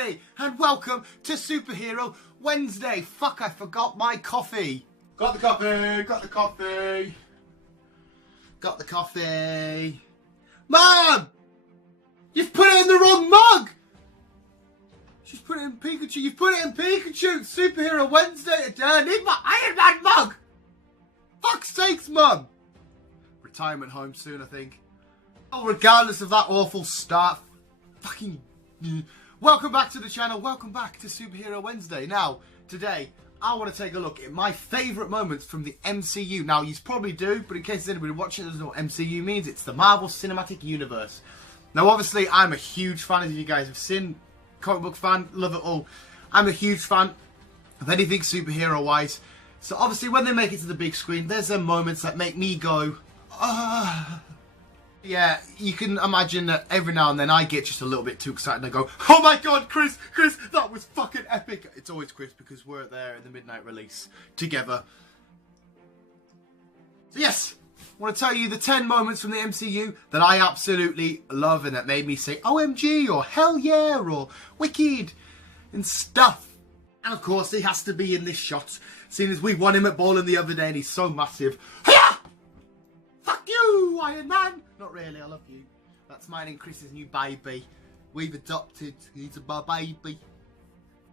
everybody, and welcome to Superhero Wednesday. Fuck, I forgot my coffee. Got the coffee, got the coffee. Got the coffee. Mom! You've put it in the wrong mug! She's put it in Pikachu. You've put it in Pikachu! Superhero Wednesday today. I need my Iron Man mug! Fuck's sakes, Mum! Retirement home soon, I think. Oh, regardless of that awful start, fucking... Welcome back to the channel. Welcome back to Superhero Wednesday. Now, today, I want to take a look at my favourite moments from the MCU. Now, you probably do, but in case there's anybody watching that doesn't know what MCU means, it's the Marvel Cinematic Universe. Now, obviously, I'm a huge fan, as you guys have seen. Comic book fan, love it all. I'm a huge fan of anything superhero-wise. So, obviously, when they make it to the big screen, there's them moments that make me go, ah... Yeah, you can imagine that every now and then I get just a little bit too excited and I go, oh my god, Chris, that was fucking epic. It's always Chris because we're there in the midnight release together. So yes, I want to tell you the 10 moments from the MCU that I absolutely love and that made me say OMG or hell yeah or wicked and stuff. And of course he has to be in this shot, seeing as we won him at bowling the other day and he's so massive. Hiya! Fuck you, Iron Man! Not really, I love you. That's mine and Chris's new baby. We've adopted. He's a baby.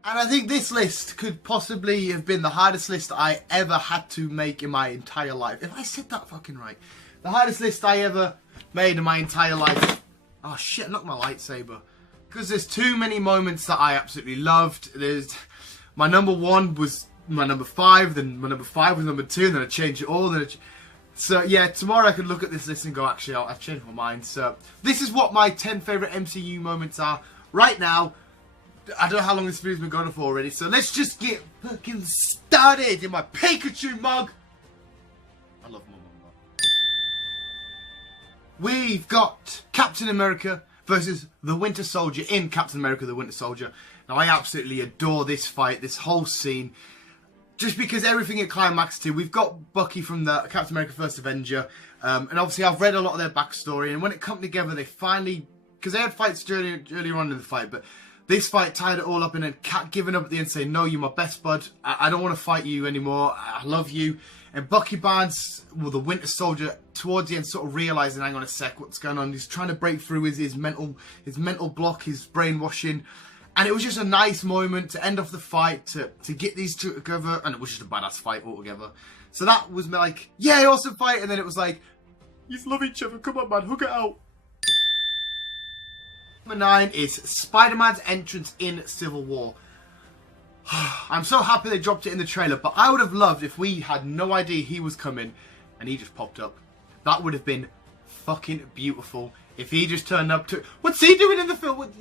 And I think this list could possibly have been the hardest list I ever had to make in my entire life. If I said that fucking right. The hardest list I ever made in my entire life. Oh shit, I knocked my lightsaber. Because there's too many moments that I absolutely loved. My number 1 was my number 5, then my number 5 was number 2, then I changed it all, So yeah, tomorrow I could look at this list and go, actually, I've changed my mind. So this is what my 10 favourite MCU moments are right now. I don't know how long this video's been going for already, so let's just get fucking started in my Pikachu mug. I love my mug. We've got Captain America versus the Winter Soldier in Captain America the Winter Soldier. Now I absolutely adore this fight, this whole scene. Just because everything it climaxed to, we've got Bucky from the Captain America First Avenger, and obviously I've read a lot of their backstory, and when it come together, they finally, because they had fights earlier on in the fight, but this fight tied it all up, and then Cap giving up at the end saying, no, you're my best bud, I don't want to fight you anymore, I love you, and Bucky Barnes, well, the Winter Soldier, towards the end sort of realising, hang on a sec, what's going on, he's trying to break through his mental block, his brainwashing. And it was just a nice moment to end off the fight, to get these two together, and it was just a badass fight altogether. So that was like, yeah, awesome fight, and then it was like, you love each other, come on man, hug it out. Number 9 is Spider-Man's entrance in Civil War. I'm so happy they dropped it in the trailer, but I would have loved if we had no idea he was coming, and he just popped up. That would have been fucking beautiful. If he just turned up to... What's he doing in the film?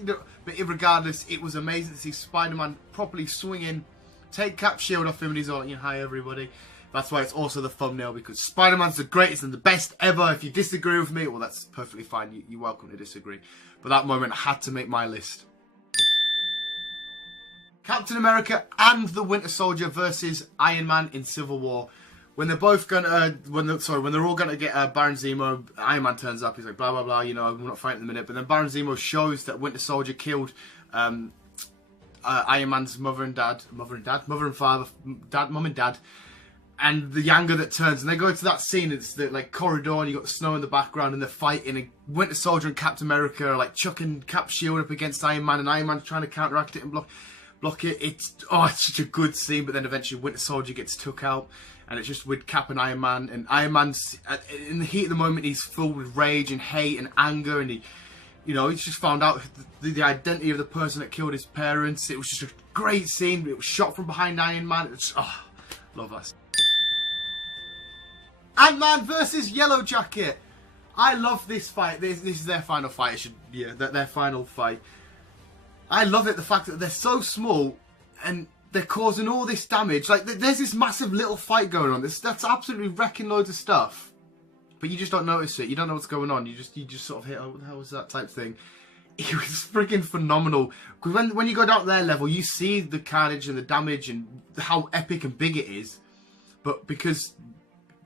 But regardless, it was amazing to see Spider-Man properly swinging, take Cap's shield off him, and he's all, hi everybody. That's why it's also the thumbnail, because Spider-Man's the greatest and the best ever. If you disagree with me, well, that's perfectly fine. You're welcome to disagree. But that moment had to make my list. Captain America and the Winter Soldier versus Iron Man in Civil War. When they're both gonna, when they're all gonna get Baron Zemo, Iron Man turns up. He's like, blah blah blah. You know, we're not fighting in a minute. But then Baron Zemo shows that Winter Soldier killed Iron Man's mum and dad, and the anger that turns. And they go to that scene. It's the like corridor, and you got the snow in the background, and they're fighting. And Winter Soldier and Captain America are like chucking Cap's shield up against Iron Man, and Iron Man's trying to counteract it and block it. It's such a good scene. But then eventually Winter Soldier gets took out. And it's just with Cap and Iron Man. And Iron Man's, in the heat of the moment, he's filled with rage and hate and anger. And he's just found out the identity of the person that killed his parents. It was just a great scene. It was shot from behind Iron Man. It's love that. Ant-Man versus Yellowjacket. I love this fight. This is their final fight. Their final fight. I love it, the fact that they're so small and they're causing all this damage. Like, there's this massive little fight going on. That's absolutely wrecking loads of stuff. But you just don't notice it. You don't know what's going on. You just sort of hit, oh, what the hell was that type thing. It was freaking phenomenal. Because when you go down to their level, you see the carnage and the damage and how epic and big it is. But because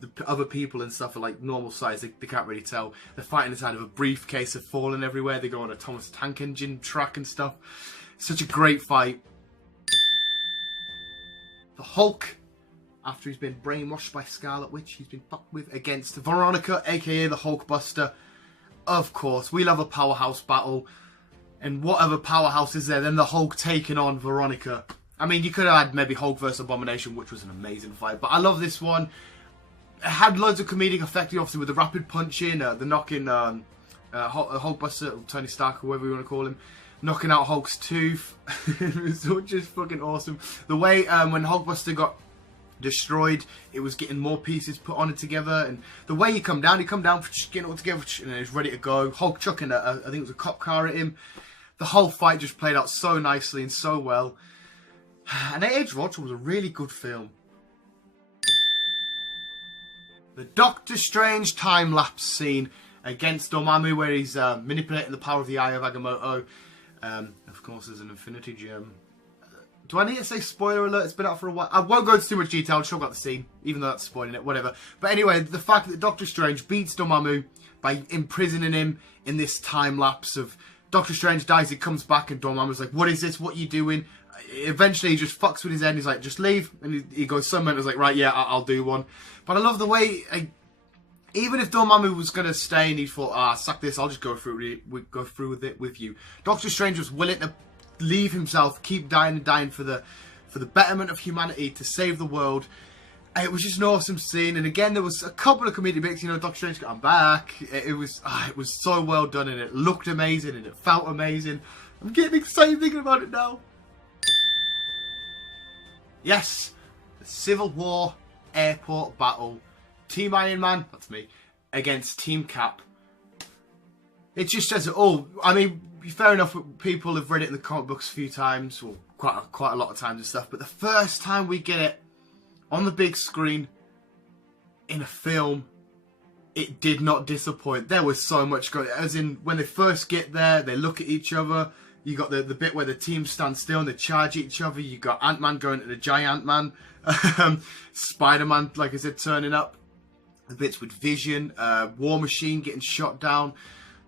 the other people and stuff are like normal size, they can't really tell. They're fighting inside of a briefcase, of falling everywhere. They go on a Thomas Tank Engine track and stuff. Such a great fight. The Hulk, after he's been brainwashed by Scarlet Witch, he's been fucked with, against Veronica, aka the Hulkbuster. Of course, we love a powerhouse battle. And what other powerhouse is there than the Hulk taking on Veronica? I mean, you could have had maybe Hulk vs. Abomination, which was an amazing fight. But I love this one. It had loads of comedic effect, obviously, with the rapid punching, the knocking Hulkbuster, Tony Stark, whoever you want to call him, knocking out Hulk's tooth. It was just fucking awesome. The way when Hulkbuster got destroyed, it was getting more pieces put on it together, and the way he come down, getting it all together, and he's ready to go. Hulk chucking I think it was a cop car at him. The whole fight just played out so nicely and so well. And Age of Ultron was a really good film. The Doctor Strange time-lapse scene against Dormammu, where he's manipulating the power of the Eye of Agamotto. Of course, there's an Infinity Gem. Do I need to say spoiler alert? It's been out for a while. I won't go into too much detail. I'll just talk about the scene, even though that's spoiling it, whatever. But anyway, the fact that Doctor Strange beats Dormammu by imprisoning him in this time-lapse of Doctor Strange dies, he comes back, and Dormammu's like, what is this? What are you doing? Eventually, he just fucks with his head. He's like, just leave. And he goes so mental. He's like, right, yeah, I'll do one. But I love the way, even if Dormammu was going to stay and he thought, suck this, I'll just go through with it with you. Doctor Strange was willing to leave himself, keep dying and dying for the betterment of humanity, to save the world. It was just an awesome scene. And again, there was a couple of comedic bits. You know, Doctor Strange got, I'm back. It was so well done, and it looked amazing, and it felt amazing. I'm getting excited thinking about it now. Yes, the Civil War airport battle. Team Iron Man, that's me, against Team Cap. It just says it all. I mean, fair enough, people have read it in the comic books a few times, or quite a lot of times and stuff, but the first time we get it on the big screen in a film, it did not disappoint. There was so much going, as in when they first get there, they look at each other. You got the bit where the team stand still and they charge each other. You got Ant-Man going to the Giant Man. SpiderMan, like I said, turning up. The bits with Vision, War Machine getting shot down.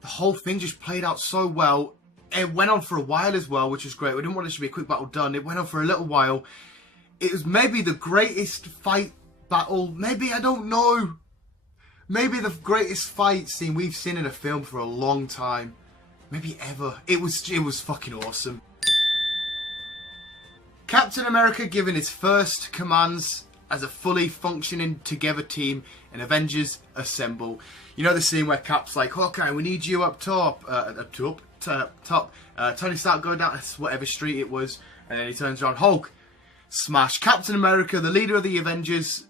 The whole thing just played out so well. It went on for a while as well, which was great. We didn't want it to be a quick battle done. It went on for a little while. It was maybe the greatest fight battle. Maybe, I don't know. Maybe the greatest fight scene we've seen in a film for a long time. Maybe ever. It was fucking awesome. Captain America giving his first commands as a fully functioning together team in Avengers Assemble. You know the scene where Cap's like, Hawkeye, we need you up top. Tony Stark go down whatever street it was, and then he turns around, Hulk, smash. Captain America, the leader of the Avengers,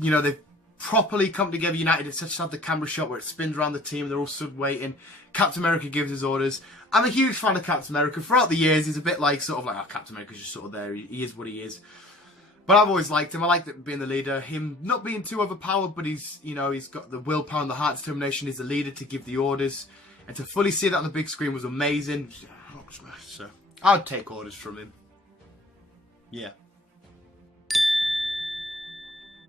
you know, they've properly come together, united. It's just had the camera shot where it spins around the team, they're all stood waiting. Captain America gives his orders. I'm a huge fan of Captain America. Throughout the years, he's a bit like, sort of like, Captain America's just sort of there. He is what he is. But I've always liked him. I liked it being the leader. Him not being too overpowered, but he's got the willpower and the heart determination. He's the leader to give the orders. And to fully see that on the big screen was amazing. So I'd take orders from him. Yeah.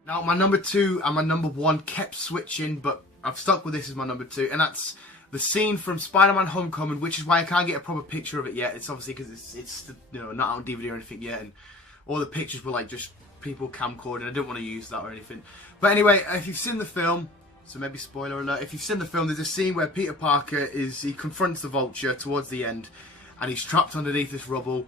Now, my number 2 and my number 1 kept switching, but I've stuck with this as my number 2. And that's the scene from Spider-Man Homecoming, which is why I can't get a proper picture of it yet. It's obviously because it's not on DVD or anything yet. And all the pictures were like just people camcording. I didn't want to use that or anything. But anyway, if you've seen the film, so maybe spoiler alert, if you've seen the film, there's a scene where Peter Parker he confronts the Vulture towards the end, and he's trapped underneath this rubble,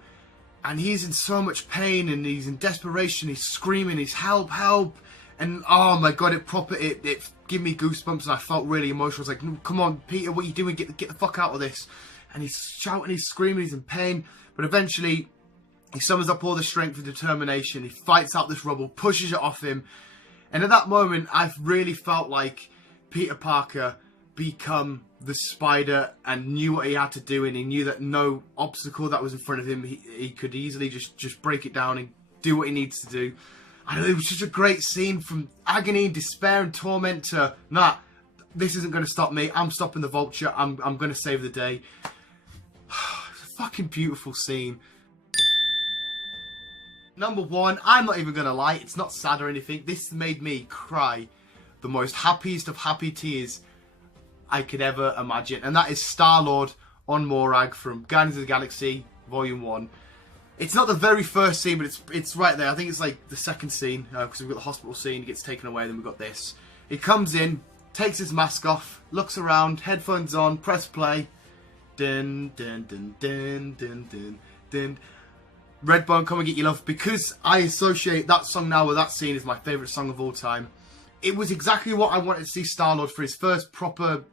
and he's in so much pain, and he's in desperation, he's screaming, he's help, help, and oh my god, it gave me goosebumps, and I felt really emotional. I was like, come on, Peter, what are you doing? Get the fuck out of this. And he's shouting, he's screaming, he's in pain, but eventually he summons up all the strength and determination. He fights out this rubble, pushes it off him. And at that moment, I've really felt like Peter Parker become the Spider and knew what he had to do. And he knew that no obstacle that was in front of him, he could easily just break it down and do what he needs to do. And it was just a great scene, from agony, despair and torment to, nah, this isn't going to stop me. I'm stopping the Vulture. I'm going to save the day. It's a fucking beautiful scene. Number 1, I'm not even going to lie, it's not sad or anything. This made me cry the most happiest of happy tears I could ever imagine. And that is StarLord on Morag from Guardians of the Galaxy Volume 1. It's not the very first scene, but it's right there. I think it's like the second scene, because we've got the hospital scene, he gets taken away, then we've got this. He comes in, takes his mask off, looks around, headphones on, press play. Dun, dun, dun, dun, dun, dun, dun. Redbone, Come and Get Your Love, because I associate that song now with that scene as my favourite song of all time. It was exactly what I wanted to see StarLord for his first proper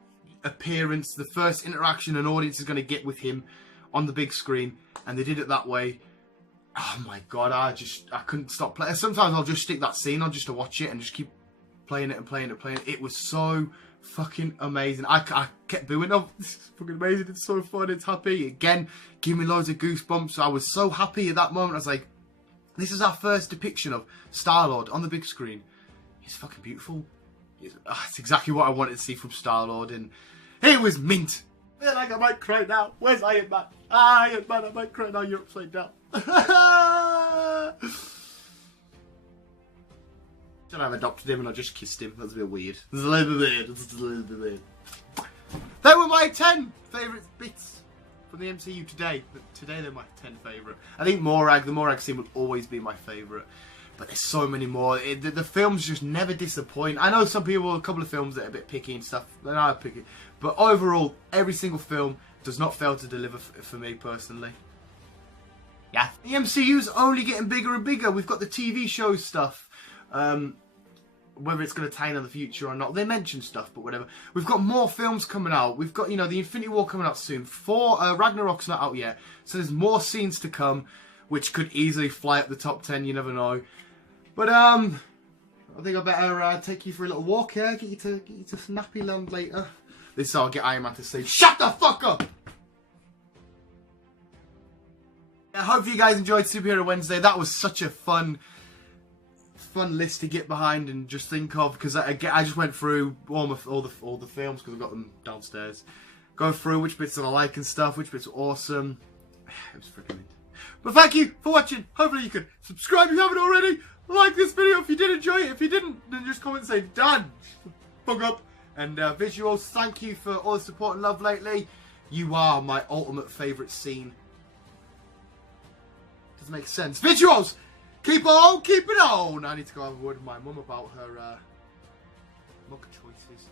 appearance, the first interaction an audience is going to get with him on the big screen, and they did it that way. Oh my god, I couldn't stop playing. Sometimes I'll just stick that scene on just to watch it and just keep playing it and playing it and playing it. It was so fucking amazing. I kept booing, oh, this is fucking amazing, it's so fun, it's happy. Again, give me loads of goosebumps. I was so happy at that moment. I was like, this is our first depiction of StarLord on the big screen. He's fucking beautiful. It's exactly what I wanted to see from StarLord, and it was mint. I feel like I might cry now. Where's Iron Man? Iron Man, I might cry now, you're upside down. Should I have adopted him and I just kissed him? That's a bit weird. It's a little bit weird. They were my 10 favourite bits from the MCU today. But today they're my 10 favourite. I think the Morag scene will always be my favourite. But there's so many more. The films just never disappoint. I know some people, a couple of films that are a bit picky and stuff. They're not picky. But overall, every single film does not fail to deliver for me personally. Yeah. The MCU's only getting bigger and bigger. We've got the TV show stuff. Whether it's going to tie in the future or not. They mention stuff, but whatever. We've got more films coming out. We've got, you know, the Infinity War coming out soon. Ragnarok's not out yet. So there's more scenes to come, which could easily fly up the top 10. You never know. But, I think I better take you for a little walk here. Get you to Snappy Land later. This is how I'll get Iron Man to say, shut the fuck up! I hope you guys enjoyed Superhero Wednesday. That was such a fun list to get behind and just think of, because I just went through all the films because I've got them downstairs. Go through which bits that I like and stuff, which bits are awesome. It was freaking mint. But thank you for watching. Hopefully you can subscribe if you haven't already. Like this video if you did enjoy it. If you didn't, then just comment and say done. Fuck up. And visuals, thank you for all the support and love lately. You are my ultimate favourite scene. Doesn't make sense. Visuals! Keep on, keep it on! I need to go have a word with my mum about her mug choices.